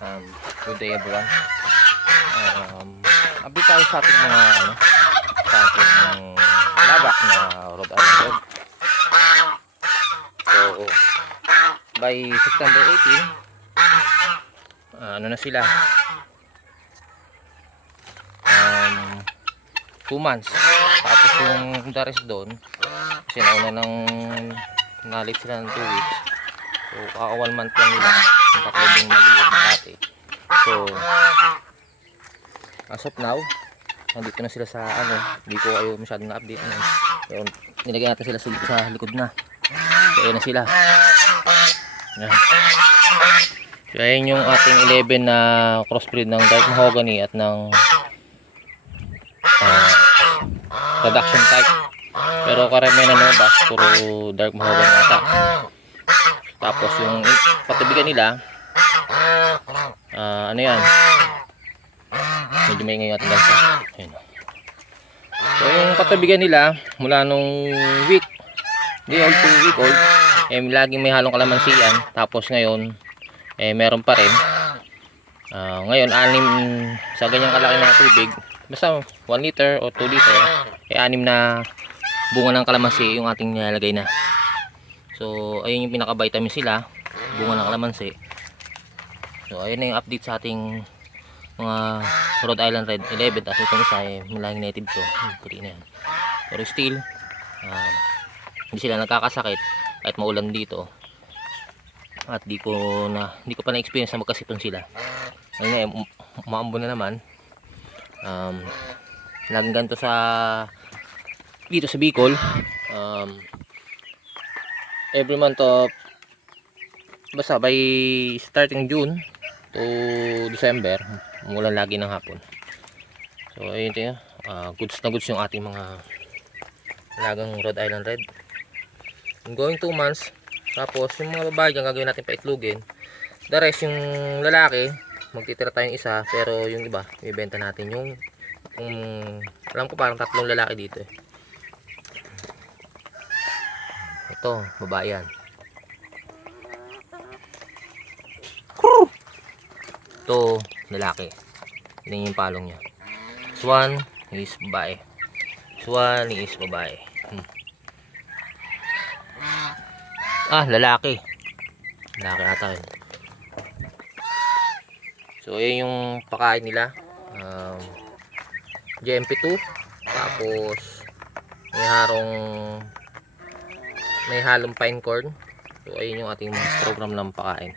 Um, good day everyone. Um, update tayo sa ating mga ano, sa ating labak na Rhode Island. So, by September 18, ah, ano na sila? Um, 2 months. Tapos yung rest doon, kasi nauna nang nalit sila ng 2 weeks. So, kaka 1 month lang nila. Yung maliit dati. So, as of now, nandito na sila sa ano, hindi ko kayo masyadong na-update ngayon. Pero nilagay natin sila sa, sa likod na. So, ayan na sila. Yan. So, ayan yung ating 11 na crossbreed ng dark mahogany at ng production type. Pero karamihan na lumabas, puro dark mahogany ata. Tapos yung patubigan nila, ah, ano yan? Medyo may ngayon ating gansa. Ayun. So yung patubigan nila, mula nung week, di old to week old, eh laging may halong kalamansi yan. Tapos ngayon, eh meron pa rin. Ah, ngayon, anim sa ganyang kalaki na tubig, basta 1 liter o 2 liter, eh anim na bunga ng kalamansi yung ating nilalagay na. So, ayun yung pinaka-vitamin sila, bunga ng kalamansi. So, ayun na yung update sa ating mga Rhode Island Red 11 at itong isa ay malahing native to. Puti na yan. Pero still, um, hindi sila nagkakasakit kahit maulan dito. At di ko na hindi ko pa na-experience na magkasipon sila. Ayun na, um, umaambon na naman. Um, laging ganito sa dito sa Bicol. Um, every month of basta by starting June to December umulan lagi ng hapon. So ayun tayo. Uh, goods na goods yung ating mga lagang Rhode Island Red. Going 2 months tapos yung mga babae dyan gagawin natin pa itlugin the rest yung lalaki magtitira tayong isa pero yung iba ibenta natin yung kung alam ko parang tatlong lalaki dito eh ito, babae yan. Ito, lalaki. Yan yung palong niya. This one is babae. This one is babae. Hmm. Ah, lalaki. Lalaki ata yun. So, yan yung pakain nila. Um, GMP2. Tapos, may harong may halong pine corn. So ayun yung ating program ng pakain.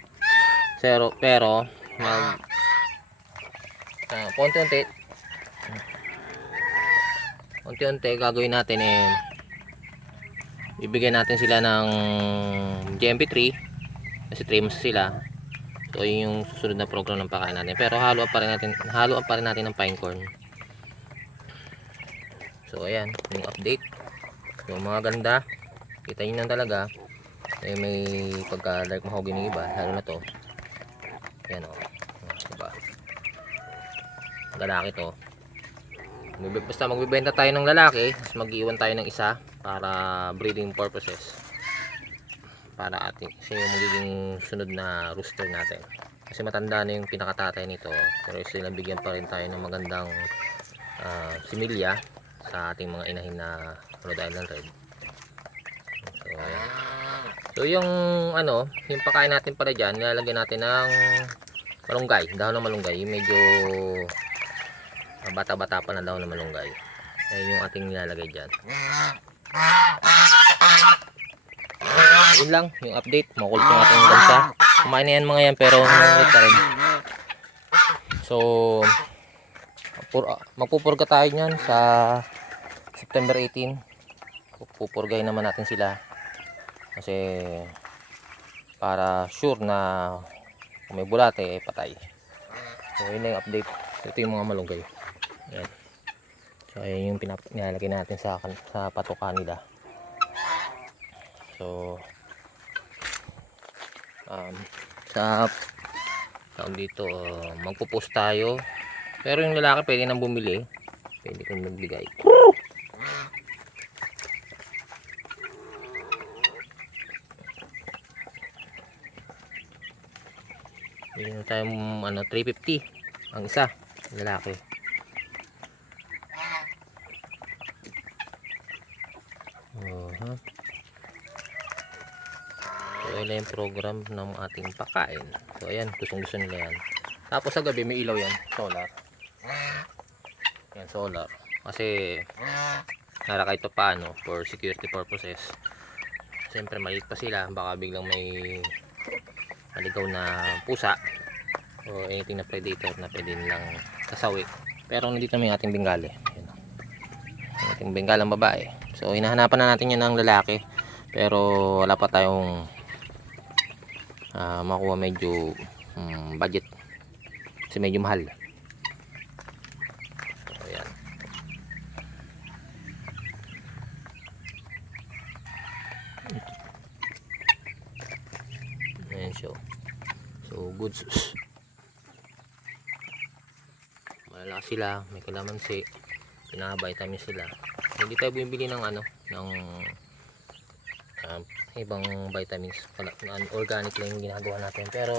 Pero pero mag uh, konti-unti. Unti-unti gagawin natin eh bibigyan natin sila ng GMP3 kasi 3 months sila. So yun yung susunod na program ng pakain natin. Pero halo pa rin natin halo pa rin natin ng pine corn. So ayan yung update. Yung mga ganda kita nyo talaga. Eh, may pagka dark mahogany iba lalo na to. Yan o diba? Lalaki to. Basta magbibenta tayo ng lalaki mag-iwan tayo ng isa para breeding purposes. Para ating kasi yung magiging sunod na rooster natin. Kasi matanda na yung pinakatatay nito pero sila bigyan pa rin tayo ng magandang ah, similya sa ating mga inahin na Rhode Island Red So, yung ano, yung pakain natin pala dyan, nilalagyan natin ng malunggay. Dahon ng malunggay. Yung medyo ah, bata-bata pa na dahon ng malunggay. Ayan yung ating nilalagay dyan. Yun lang, yung update. Makulit yung ating gansa. Kumain na yan mga yan, pero nangyayat pa rin. So, pur magpupurga tayo niyan sa September 18. Pupurgahin naman natin sila kasi para sure na kung may bulate eh patay. So yun yung update. Ito yung mga malunggay. Yan so ayun yung nilalagay natin sa, sa patukan nila. So um, sa tawag dito magpo-post tayo. Pero yung lalaki pwede nang bumili. Pwede kong magbigay Bili na tayo ano, 350 ang isa, lalaki. Uh-huh. So, ayan yung program ng ating pakain. So, ayan, gustong gusto nila yan. Tapos sa gabi, may ilaw yan, solar. Yan, solar. Kasi, nara kahit pa paano, for security purposes. Siyempre, maliit pa sila. Baka biglang may maligaw na pusa o anything na predator na pwede nilang kasawi. Pero nandito may ating bengale. Ayan. Ang ating bengalang babae. So, hinahanapan na natin yun ng lalaki. Pero, wala pa tayong ah, makuha medyo mm, budget. Kasi medyo mahal. So, ayan. Ayan siya. oh. So, good. sus. Malalakas sila, may kalamansi, pinaka-vitamin sila. Hindi tayo bumibili ng ano, ng um, ibang vitamins. Kala- an- Organic lang yung ginagawa natin. Pero,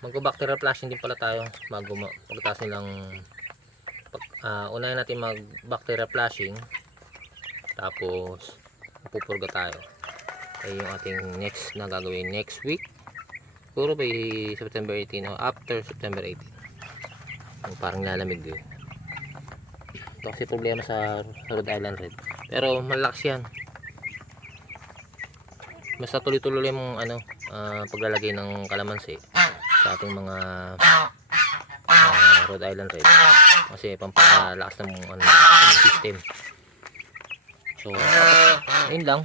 mag-bacterial flushing din pala tayo bago pagkatapos nilang pag, ah, unahin natin mag-bacterial flushing tapos pupurga tayo ay yung ating next na gagawin next week. Puro by September 18 o after September 18 yung parang lalamig din ito kasi problema sa Rhode Island Red pero malakas yan. Basta tuloy-tuloy yung ano ah, paglalagay ng kalamansi sa ating mga ah, Rhode Island Red kasi pampalakas ng ano, system. So yun lang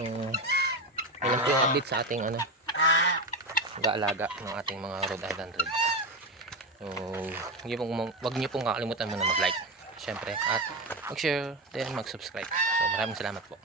so yun yung update sa ating ano gaalaga ng ating mga Rhode Island Red. So niyo pong, wag niyo pong kakalimutan muna mag like syempre at mag share then mag subscribe so maraming salamat po